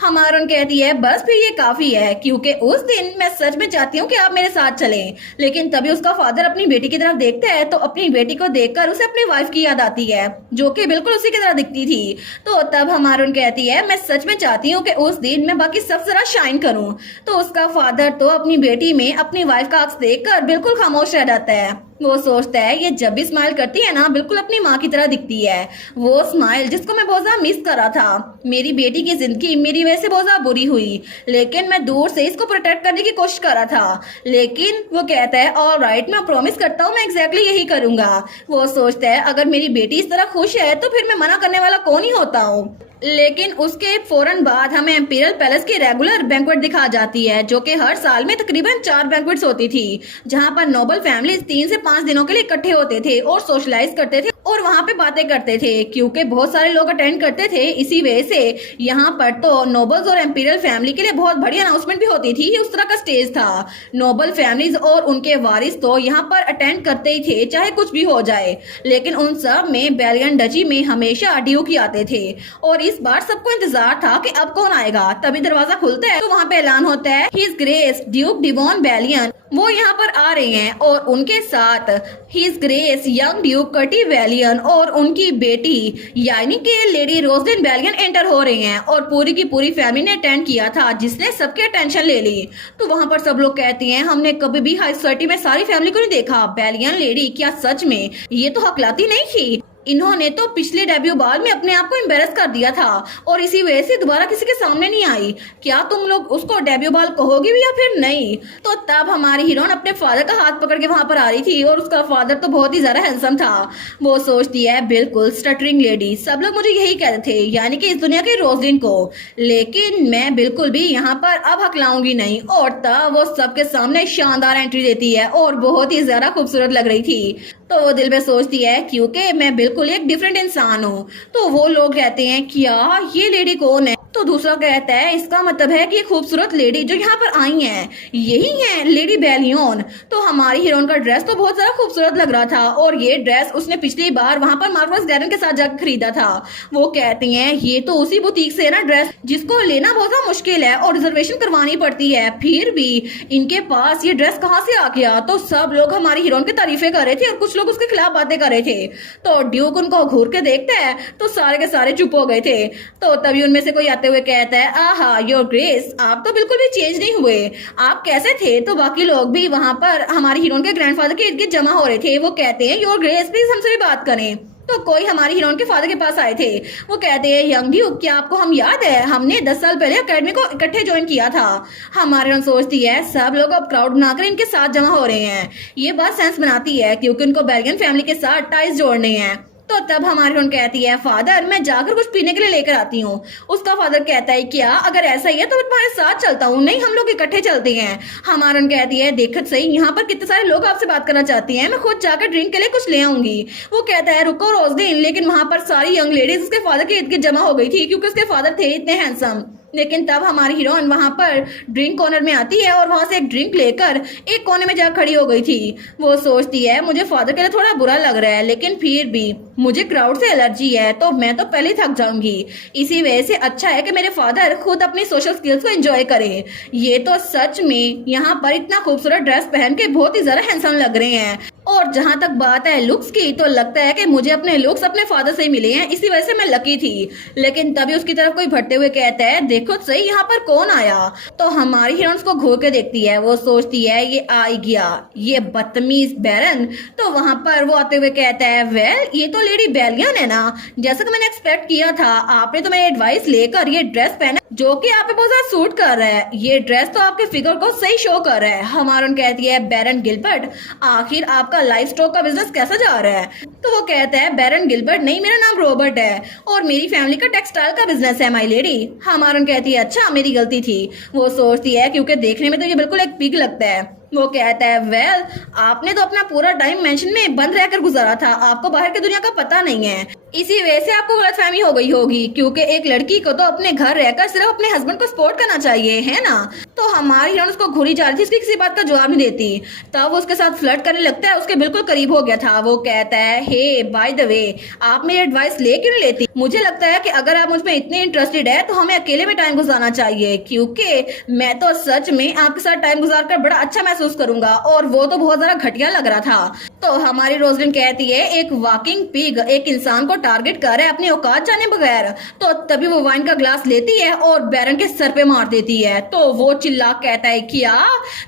हमारून कहती है बस फिर ये काफी है क्योंकि उस दिन मैं सच में चाहती हूँ कि आप मेरे साथ चलें। लेकिन तभी उसका फादर अपनी बेटी की तरफ देखता है तो अपनी बेटी को देखकर उसे अपनी वाइफ की याद आती है जो कि बिल्कुल उसी की तरह दिखती थी। तो तब हमारून कहती है मैं सच में चाहती हूँ कि उस दिन मैं बाकी सब जरा शाइन करूँ। तो उसका फादर तो अपनी बेटी में अपनी वाइफ का अक्स देखकर बिल्कुल खामोश रह जाता है। वो सोचता है ये जब भी स्माइल करती है ना बिल्कुल अपनी माँ की तरह दिखती है, वो स्माइल जिसको मैं बहुत ज्यादा मिस कर रहा था। मेरी बेटी की जिंदगी मेरी वजह से बहुत ज्यादा बुरी हुई, लेकिन मैं दूर से इसको प्रोटेक्ट करने की कोशिश कर रहा था। लेकिन वो कहता है ऑलराइट मैं प्रॉमिस करता हूँ मैं एग्जैक्टली यही करूंगा। वो सोचता है अगर मेरी बेटी इस तरह खुश है तो फिर मैं मना करने वाला कौन ही होता हूँ। लेकिन उसके फौरन बाद हमें एम्पीरियल पैलेस की रेगुलर बैंक्वेट दिखा जाती है जो कि हर साल में तकरीबन 4 बैंक्वेट्स होती थी, जहां पर नोबल फैमिली 3 से 5 दिनों के लिए इकट्ठे होते थे और सोशलाइज करते थे और वहाँ पे बातें करते थे, क्योंकि बहुत सारे लोग अटेंड करते थे। इसी वजह से यहाँ पर तो नोबल्स और एम्पीरियल फैमिली के लिए बहुत बड़ी अनाउंसमेंट भी होती थी। उस तरह का स्टेज था। नोबल फैमिलीज और उनके वारिस तो यहाँ पर अटेंड करते ही थे, चाहे कुछ भी हो जाए। लेकिन उन सब में बेलियन डची में हमेशा ड्यूक ही आते थे और इस बार सबको इंतजार था कि अब कौन आएगा। तभी दरवाजा खुलता है तो वहाँ पे ऐलान होता है हिज ग्रेस ड्यूक डिवॉन बेलियन वो यहाँ पर आ रहे हैं और उनके साथ हिज ग्रेस यंग ड्यूक कर्टी बेलियन और उनकी बेटी यानी कि लेडी रोजलिन बेलियन एंटर हो रहे हैं। और पूरी की पूरी फैमिली ने अटेंड किया था, जिसने सबके अटेंशन ले ली। तो वहाँ पर सब लोग कहते हैं हमने कभी भी हाई सोसाइटी में सारी फैमिली को नहीं देखा। बेलियन लेडी क्या सच में ये तो हकलाती नहीं थी? इन्होंने तो पिछले डेब्यू बाल में अपने आप को एम्बेरस कर दिया था और इसी वजह से दोबारा किसी के सामने नहीं आई। क्या तुम लोग उसको डेब्यू बाल कहोगे भी या फिर नहीं? तो तब हमारी हीरोइन अपने फादर का हाथ पकड़ के वहां पर आ रही थी और उसका फादर तो बहुत ही ज्यादा हैंडसम था। वो सोचती है बिल्कुल स्टटरिंग लेडी, सब लोग मुझे यही कहते थे, यानी कि इस दुनिया की रोजलिन को, लेकिन मैं बिल्कुल भी यहाँ पर अब हकलाऊंगी नहीं। और तब वो सबके सामने शानदार एंट्री देती है और बहुत ही ज्यादा खूबसूरत लग रही थी। तो वो दिल में सोचती है क्योंकि मैं बिल्कुल एक डिफरेंट इंसान हूँ। तो वो लोग कहते हैं क्या ये लेडी कौन है? तो दूसरा कहता है इसका मतलब है कि ये खूबसूरत लेडी जो यहाँ पर आई है यही है लेडी बेलियन। तो हमारी हीरोइन का ड्रेस तो बहुत ज्यादा खूबसूरत लग रहा था और ये ड्रेस उसने पिछली बार वहाँ पर मार्वस गैरन के साथ जाकर खरीदा था। वो कहती हैं ये तो उसी बुटीक से है ना ड्रेस जिसको लेना बहुत ज्यादा मुश्किल है और रिजर्वेशन करवानी पड़ती है, फिर भी इनके पास ये ड्रेस कहाँ से आ गया? तो सब लोग हमारी हीरोइन की तारीफें कर रहे थे और कुछ लोग उसके खिलाफ बातें कर रहे थे। तो ड्यूक उनको घूर के देखता है तो सारे के सारे चुप हो गए थे। तो तभी उनमें से कोई आते हुए कहता है आहा योर ग्रेस, आप तो बिल्कुल भी चेंज नहीं हुए, आप कैसे थे? तो बाकी लोग भी वहां पर हमारी हीरोइन के ग्रैंडफादर के इर्द गिर्द जमा हो रहे थे। वो कहते हैं योर ग्रेस प्लीज हमसे भी बात करें। तो कोई हमारी हीरोइन के फादर के पास आए थे। वो कहते हैं यंग ड्यूक क्या आपको हम याद है? हमने 10 साल पहले अकेडमी को इकट्ठे ज्वाइन किया था। हमारी हीरोइन सोचती है सब लोग अब क्राउड बनाकर इनके साथ जमा हो रहे हैं। ये बात सेंस बनाती है क्योंकि उनको बेलियन फैमिली के साथ टाइज जोड़ने हैं। तो तब हमारी हीरोइन कहती है फादर मैं जाकर कुछ पीने के लिए लेकर आती हूँ। उसका फादर कहता है क्या अगर ऐसा ही है तो मैं तुम्हारे साथ चलता हूँ। नहीं हम लोग इकट्ठे चलते हैं। हमारी हीरोइन कहती है देखत सही यहाँ पर कितने सारे लोग आपसे बात करना चाहती हैं, मैं खुद जाकर ड्रिंक के लिए कुछ ले आऊंगी। वो कहता है रुको रोजलिन, लेकिन वहां पर सारी यंग लेडीज उसके फादर के इर्द गिर्द जमा हो गई थी क्योंकि उसके फादर थे इतने हैंडसम। लेकिन तब हमारी हीरोइन वहां पर ड्रिंक कॉर्नर में आती है और वहां से एक ड्रिंक लेकर एक कोने में जा खड़ी हो गई थी। वो सोचती है मुझे फादर के लिए थोड़ा बुरा लग रहा है लेकिन फिर भी मुझे क्राउड से एलर्जी है तो मैं तो पहले थक जाऊंगी। इसी वजह से अच्छा है कि मेरे फादर खुद अपनी सोशल स्किल्स को एंजॉय करें। ये तो सच में यहाँ पर इतना खूबसूरत ड्रेस पहन के बहुत ही ज्यादा हैंडसम लग रहे हैं। और जहां तक बात है लुक्स की तो लगता है कि मुझे अपने लुक्स अपने फादर से ही मिले हैं, इसी वजह से मैं लकी थी। लेकिन तभी उसकी तरफ कोई भटते हुए कहता है देखो सही यहाँ पर कौन आया। तो हमारी हीरोइन को घूर के देखती है। वो सोचती है ये आ गया ये बदतमीज बैरन। तो वहां पर वो आते हुए कहता है वेल ये तो लेडी बेलियन है ना, जैसा कि मैंने एक्सपेक्ट किया था। आपने तो मेरी एडवाइस लेकर ये ड्रेस पहना जो कि आप पे बहुत ज्यादा सूट कर रहा है। ये ड्रेस तो आपके फिगर को सही शो कर रहा है। हमारी कहती है बैरन गिलबर्ट आखिर आपका लाइफ स्टॉक का बिजनेस कैसा जा रहा है? तो वो कहता है बैरन गिलबर्ट नहीं मेरा नाम रॉबर्ट है और मेरी फैमिली का टेक्सटाइल का बिजनेस है माय लेडी। हमारी कहती है अच्छा मेरी गलती थी। वो सोचती है क्योंकि देखने में तो ये बिल्कुल एक पिग लगता है। वो कहता है वेल आपने तो अपना पूरा टाइम मेंशन में बंद रहकर गुजारा था, आपको बाहर की दुनिया का पता नहीं है, इसी वजह से आपको गलतफहमी हो गई होगी क्योंकि एक लड़की को तो अपने घर रहकर सिर्फ अपने हस्बैंड को सपोर्ट करना चाहिए है ना। तो हमारी हीरोइन उसको घूरी जा रही थी, उसकी किसी बात का जवाब नहीं देती। तब वो उसके साथ फ्लर्ट करने लगता है, उसके बिल्कुल करीब हो गया था। वो कहता है हे बाय द वे आप मेरी एडवाइस ले क्यों नहीं लेती? मुझे लगता है कि अगर आप मुझ में इतने इंटरेस्टेड है तो हमें अकेले में टाइम गुजारना चाहिए क्योंकि मैं तो सच में आपके साथ टाइम गुजार कर बड़ा अच्छा महसूस करूंगा। और वो तो बहुत ज्यादा घटिया लग रहा था। तो हमारी रोजलिन कहती है एक वॉकिंग पिग एक इंसान को टारगेट कर रहा है अपनी औकात जाने बगैर। तो तभी वो वाइन का ग्लास लेती है और बैरन के सर पे मार देती है। तो वो चिल्ला कहता है क्या?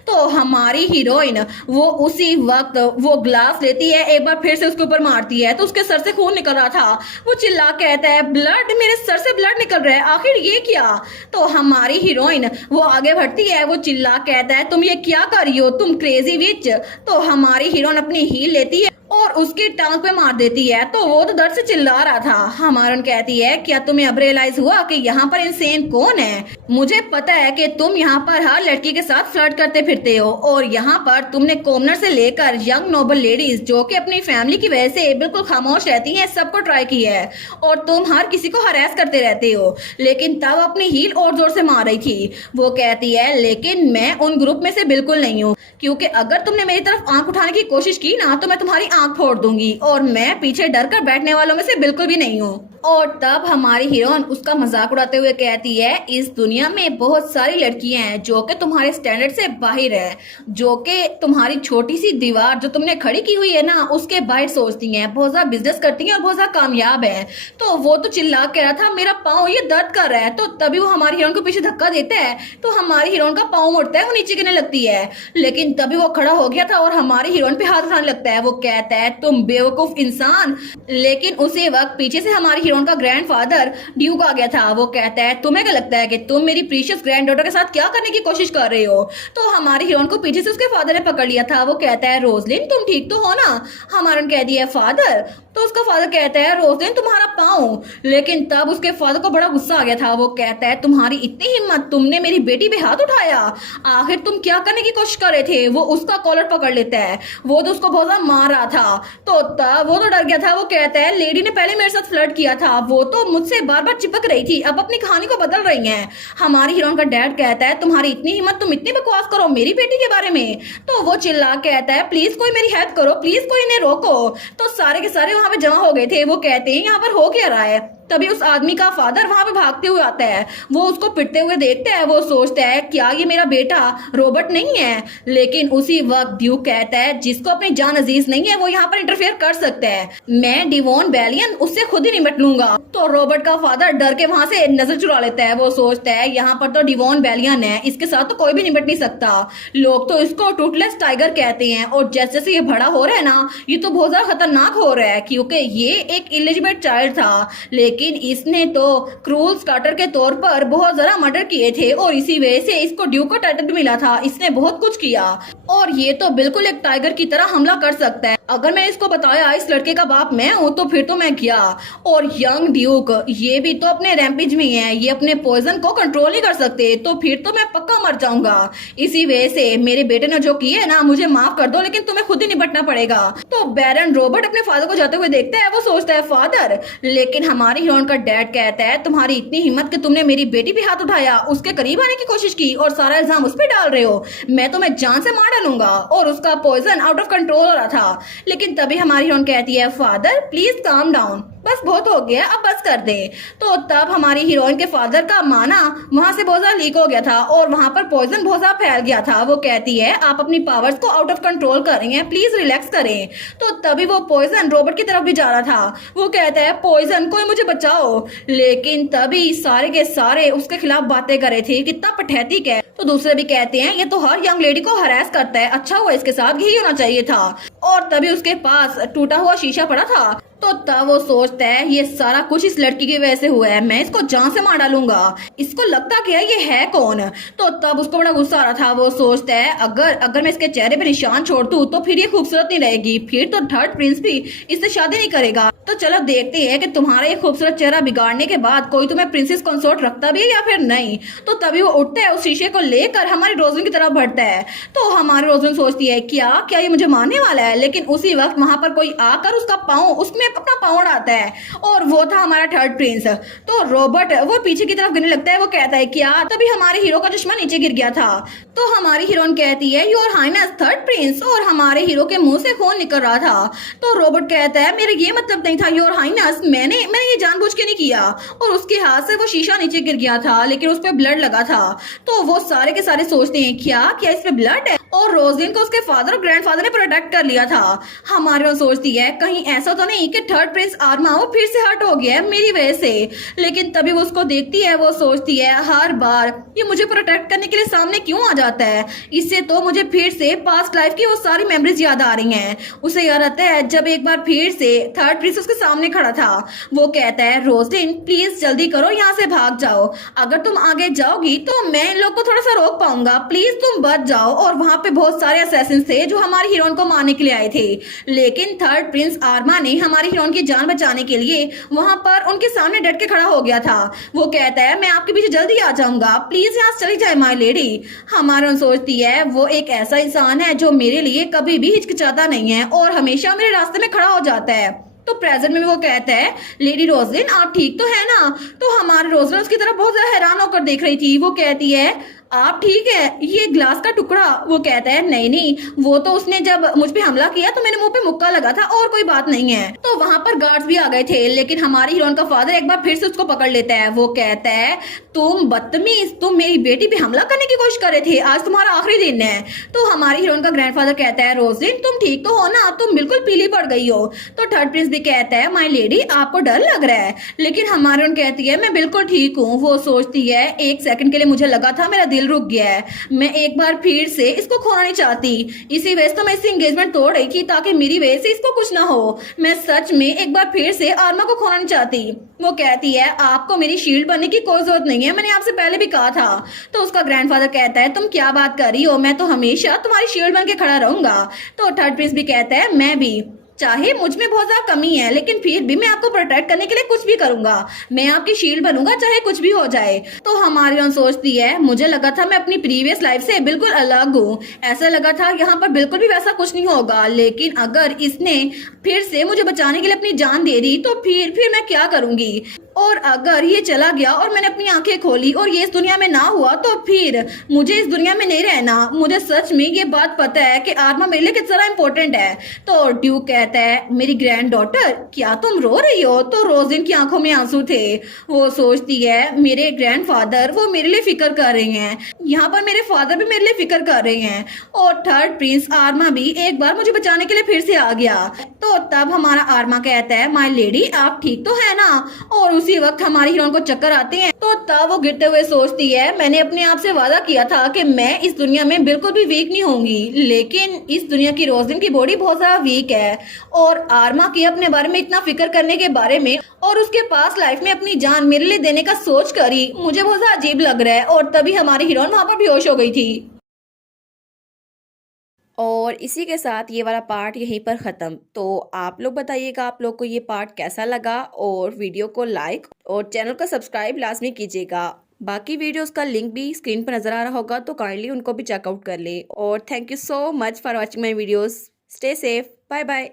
तो हमारी हीरोइन वो उसी वक्त वो ग्लास लेती है, एक बार फिर से उसके ऊपर मारती है तो उसके सर से खून निकल रहा था। वो चिल्ला कहता है ब्लड, मेरे सर से ब्लड निकल रहा है, आखिर ये क्या? तो हमारी हीरोइन वो आगे बढ़ती है। वो चिल्ला कहता है तुम ये क्या कर रही हो, तुम क्रेजी विच। तो हमारी हीरोइन अपनी हील लेती है और उसकी टांग पे मार देती है। तो वो तो दर्द से चिल्ला रहा था। हमारन कहती है क्या तुम्हें अब रियलाइज हुआ कि यहाँ पर इंसान कौन है? मुझे पता है कि तुम यहाँ पर हर लड़की के साथ फ्लर्ट करते फिरते हो और यहाँ पर तुमने कॉमनर से लेकर यंग नोबल लेडीज जो कि अपनी फैमिली की वजह से बिल्कुल खामोश रहती हैं सबको ट्राई किया है और तुम हर किसी को हरास करते रहते हो। लेकिन तब अपनी हील और जोर से मार रही थी। वो कहती है लेकिन मैं उन ग्रुप में से बिल्कुल नहीं हूँ, क्योंकि अगर तुमने मेरी तरफ आंख उठाने की कोशिश की ना तो मैं तुम्हारी आंख फोड़ दूंगी और मैं पीछे डर कर बैठने वालों में से बिल्कुल भी नहीं हूँ। और तब हमारी हीरोइन उसका मजाक उड़ाते हुए कहती है इस दुनिया में बहुत सारी लड़कियां हैं जो कि तुम्हारे स्टैंडर्ड से बाहर है, जो कि तुम्हारी छोटी सी दीवार जो तुमने खड़ी की हुई है ना उसके बाहर सोचती हैं, बहुत ज्यादा बिजनेस करती हैं और बहुत ज्यादा कामयाब है। तो वो तो चिल्ला कह रहा था मेरा पाँव ये दर्द कर रहा है। तो तभी वो हमारी हीरोइन को पीछे धक्का देता है तो हमारी हीरोइन का पाँव मुड़ता है, वो नीचे गिरने लगती है। लेकिन तभी वो खड़ा हो गया था और हमारी हीरोइन पे हाथ उठाने लगता है। वो कहता है तुम बेवकूफ इंसान। लेकिन उसी वक्त पीछे से हमारी हीरोइन का ग्रैंडफादर ड्यूक आ गया था। वो कहता है तुम्हें क्या लगता है कि तुम मेरी प्रीशियस ग्रैंडडॉटर के साथ क्या करने की कोशिश कर रहे हो? तो हमारी हीरोइन को पीछे से उसके फादर ने पकड़ लिया था। वो कहता है रोजलिन तुम ठीक तो हो ना? हमारन कह दिया फादर। तो उसका फादर कहता है रोजलिन तुम्हारा पाँव। लेकिन तब उसके फादर को बड़ा गुस्सा आ गया था। वो कहता है तुम्हारी इतनी हिम्मत, तुमने मेरी बेटी पे हाथ उठाया, आखिर तुम क्या करने की कोशिश कर रहे थे? वो उसका कॉलर पकड़ लेता है। वो तो उसको बहुत ज्यादा मार रहा था। तो तब वो तो डर गया था। वो कहता है लेडी ने पहले मेरे साथ फ्लर्ट किया था, वो तो मुझसे बार बार चिपक रही थी, अब अपनी कहानी को बदल रही है। हमारी हीरोइन का डैड कहता है तुम्हारी इतनी हिम्मत, तुम इतनी बकवास करो मेरी बेटी के बारे में? तो वो चिल्ला कहता है प्लीज कोई मेरी हेल्प करो, प्लीज कोई इन्हें रोको। तो सारे के सारे वहां पे जमा हो गए थे। वो कहते हैं यहाँ पर हो क्या रहा है? तभी उस आदमी का फादर वहां पे भागते हुए आता है। वो उसको पिटते हुए देखता है। वो सोचता है क्या ये मेरा बेटा रॉबर्ट नहीं है? लेकिन उसी वक्त ड्यूक कहता है जिसको अपनी जान अजीज नहीं है वो यहाँ पर इंटरफेयर कर सकता है, मैं डिवॉन बेलियन उससे खुद ही निपट लूंगा। तो रॉबर्ट का फादर डर के वहां से नजर चुरा लेता है। वो सोचता है यहाँ पर तो डिवॉन बेलियन है, इसके साथ तो कोई भी निपट नहीं सकता। लोग तो इसको टूथलेस टाइगर कहते हैं और जैसे जैसे ये बड़ा हो रहा है ना ये तो बहुत ज्यादा खतरनाक हो रहा है, क्योंकि ये एक इलिजिबेट चाइल्ड था लेकिन इसने तो क्रूल स्टार्टर के तौर पर बहुत जरा मर्डर किए थे और इसी वजह से इसको ड्यूक का टाइटल भी मिला था। इसने बहुत कुछ किया और ये तो बिल्कुल एक टाइगर की तरह हमला कर सकता है। अगर मैं इसको बताया इस लड़के का बाप मैं हूँ तो फिर तो मैं गया। और यंग ड्यूक ये भी तो अपने रैम्पेज में है, ये अपने पॉइजन को कंट्रोल नहीं कर सकते, तो फिर तो मैं पक्का मर जाऊंगा। इसी वजह से मेरे बेटे ने जो किया है ना मुझे माफ कर दो, लेकिन तुम्हें खुद ही निपटना पड़ेगा। तो बैरन रॉबर्ट अपने फादर को जाते हुए देखता है। वो सोचता है फादर, लेकिन हमारी हीरोइन का डैड कहता है तुम्हारी इतनी हिम्मत कि तुमने मेरी बेटी पे हाथ उठाया, उसके करीब आने की कोशिश की और सारा इल्जाम उस पर डाल रहे हो, मैं तुम्हें जान से मार डालूंगा। और उसका पॉइजन आउट ऑफ कंट्रोल हो रहा था। लेकिन तभी हमारी हीरोइन कहती है फादर प्लीज काम डाउन, बस बहुत हो गया अब बस कर दे। तो तब हमारी हीरोइन के फादर का माना वहां से बहुत ज्यादा लीक हो गया था और वहां पर पॉइजन बहुत ज्यादा फैल गया था। वो कहती है आप अपनी पावर्स को आउट ऑफ कंट्रोल कर रही हैं, प्लीज रिलैक्स करें। तो तभी वो पॉइजन रॉबर्ट की तरफ भी जा रहा था। वो कहता है पॉइजन कोई मुझे बचाओ, लेकिन तभी सारे के सारे उसके खिलाफ बातें कर रहे थे, कितना पथेटिक है। तो दूसरे भी कहते हैं ये तो हर यंग लेडी को हरास करता है, अच्छा हुआ इसके साथ यही होना चाहिए था। और तभी उसके पास टूटा हुआ शीशा पड़ा था। तो तब वो सोचता है ये सारा कुछ इस लड़की की वजह से हुआ है, मैं इसको जान से मार डालूंगा। इसको लगता क्या ये है कौन? तो तब उसको बड़ा गुस्सा आ रहा था। वो सोचता है अगर मैं इसके चेहरे पे निशान छोड़ दूं तो फिर ये खूबसूरत नहीं रहेगी, फिर तो थर्ड प्रिंस भी इससे शादी नहीं करेगा। तो चलो देखते हैं कि तुम्हारा ये खूबसूरत चेहरा बिगाड़ने के बाद कोई तुम्हें प्रिंसेस कंसोर्ट रखता भी है या फिर नहीं। तो तभी वो उठता है, उस शीशे को लेकर हमारी रोजलिन की तरफ बढ़ता है। तो हमारी रोजलिन सोचती है क्या ये मुझे मारने वाला है, लेकिन उसी वक्त वहां पर कोई आकर उसका पाँव उसमें अपना पाँव उड़ाता है और वो था हमारा थर्ड प्रिंस। तो रॉबर्ट वो पीछे की तरफ गिरने लगता है। वो कहता है क्या? तभी हमारे हीरो का चश्मा नीचे गिर गया था। तो हमारी हीरोइन कहती है योर हाइनेस थर्ड प्रिंस, और हमारे हीरो के मुंह से खून निकल रहा था। तो रॉबर्ट कहता है मेरा ये मतलब नहीं था योर हाइनेस, मैंने ये जानबूझ के नहीं किया। और उसके हाथ से वो शीशा नीचे गिर गया था लेकिन उस पर ब्लड लगा था। तो वो सारे के सारे सोचते हैं क्या इस पे ब्लड है, और रोजलिन को उसके फादर और ग्रैंडफादर ने प्रोटेक्ट कर लिया था। हमारी सोचती है कहीं ऐसा तो नहीं कि थर्ड प्रिंस आर्माओ फिर से हर्ट हो गया है मेरी वजह से। लेकिन तभी वो उसको देखती है। वो सोचती है हर बार ये मुझे प्रोटेक्ट करने के लिए सामने क्यों आ जाता है, इससे तो मुझे फिर से पास्ट लाइफ की वो सारी मेमोरीज याद आ रही हैं। उसे याद आता है जब एक बार फिर से थर्ड प्रिंस उसके सामने खड़ा था। वो कहता है रोजलिन प्लीज जल्दी करो, यहाँ से भाग जाओ, अगर तुम आगे जाओगी तो मैं इन लोग को थोड़ा सा रोक पाऊंगा, प्लीज तुम बच जाओ। और वहां पे बहुत सारे असैसिन थे जो हमारी हीरोइन को मारने के लिए आए थे, लेकिन थर्ड प्रिंस आर्मा ने हमारी हीरोइन की जान बचाने के लिए वहां पर उनके सामने डट के खड़ा हो गया था। वो कहता है मैं आपके पीछे जल्दी आ जाऊंगा, प्लीज यहाँ से चली जाए माय लेडी। हमारा सोचती है वो एक ऐसा इंसान है जो मेरे लिए कभी भी हिचकिचाता नहीं है और हमेशा मेरे रास्ते में खड़ा हो जाता है। तो प्रेजेंट में वो कहता है लेडी रोजलिन आप ठीक तो है ना। तो हमारे रोजलिन उसकी तरफ बहुत ज्यादा हैरान होकर देख रही थी। वो कहती है आप ठीक है, ये ग्लास का टुकड़ा। वो कहता है नहीं नहीं, वो तो उसने जब मुझ पे हमला किया तो मेरे मुंह पे मुक्का लगा था और कोई बात नहीं है। तो वहां पर गार्ड्स भी आ गए थे, लेकिन हमारी हीरोइन का फादर एक बार फिर से उसको पकड़ लेता है। वो कहता है तुम बदतमीज, तुम मेरी बेटी पे हमला करने की कोशिश कर रहे थे, आज तुम्हारा आखिरी दिन है। तो हमारी हीरोइन का ग्रैंडफादर कहता है रोजलिन तुम ठीक तो हो ना, तुम बिल्कुल पीली पड़ गई हो। तो थर्ड प्रिंस भी कहता है माय लेडी आपको डर लग रहा है, लेकिन हमारी हीरोइन कहती है मैं बिल्कुल ठीक हूँ। वो सोचती है एक सेकंड के लिए मुझे लगा था मेरा दिल रुक गया है, मैं एक बार फिर से इसको खोना नहीं चाहती, इसी वजह से तो मैं इससे एंगेजमेंट तोड़ रही थी ताकि मेरी वजह से इसको कुछ ना हो। मैं सच में एक बार फिर से आर्मा को खोना नहीं चाहती। वो कहती है आपको मेरी शील्ड बनने की कोई जरूरत नहीं है, मैंने आपसे पहले भी कहा था। तो उसका ग्रैंडफादर कहता है तुम क्या बात कर रही हो, मैं तो हमेशा तुम्हारी शील्ड बन के खड़ा रहूंगा। तो थर्ड प्रिंस भी कहता है मैं भी, चाहे मुझ में बहुत ज्यादा कमी है लेकिन फिर भी मैं आपको प्रोटेक्ट करने के लिए कुछ भी करूंगा, मैं आपकी शील्ड बनूंगा चाहे कुछ भी हो जाए। तो हमारी हीरोइन सोचती है मुझे लगा था मैं अपनी प्रीवियस लाइफ से बिल्कुल अलग हूँ, ऐसा लगा था यहाँ पर बिल्कुल भी वैसा कुछ नहीं होगा, लेकिन अगर इसने फिर से मुझे बचाने के लिए अपनी जान दे दी तो फिर मैं क्या करूंगी। और अगर ये चला गया और मैंने अपनी आंखें खोली और ये इस दुनिया में ना हुआ तो फिर मुझे इस दुनिया में नहीं रहना। मुझे सच में ये बात पता है कि आर्मा मेरे लिए कितना इंपॉर्टेंट है। तो ड्यूक कहता है मेरी ग्रैंड डॉटर क्या तुम रो रही हो। तो रोजिन की आंखों में आंसू थे। वो सोचती है मेरे ग्रैंडफादर वो मेरे लिए फिक्र कर रहे हैं, यहाँ पर मेरे फादर भी मेरे लिए फिक्र कर रहे हैं, और थर्ड प्रिंस आर्मा भी एक बार मुझे बचाने के लिए फिर से आ गया। तो तब हमारा आर्मा कहता है माय लेडी आप ठीक तो है ना। और उसी वक्त हमारी हीरोइन को चक्कर आते हैं। तो तब वो गिरते हुए सोचती है मैंने अपने आप से वादा किया था कि मैं इस दुनिया में बिल्कुल भी वीक नहीं होंगी, लेकिन इस दुनिया की रोजलिन की बॉडी बहुत ज्यादा वीक है। और आर्मा की अपने बारे में इतना फिक्र करने के बारे में और उसके पास लाइफ में अपनी जान मेरे लिए देने का सोच कर ही मुझे बहुत ज्यादा अजीब लग रहा है। और तभी हमारी हीरोइन वहां पर बेहोश हो गई थी। और इसी के साथ ये वाला पार्ट यहीं पर ख़त्म। तो आप लोग बताइएगा आप लोग को ये पार्ट कैसा लगा, और वीडियो को लाइक और चैनल को सब्सक्राइब लाजमी कीजिएगा। बाकी वीडियोस का लिंक भी स्क्रीन पर नज़र आ रहा होगा, तो काइंडली उनको भी चेकआउट कर ले। और thank you so much for watching my videos. Stay safe, bye bye.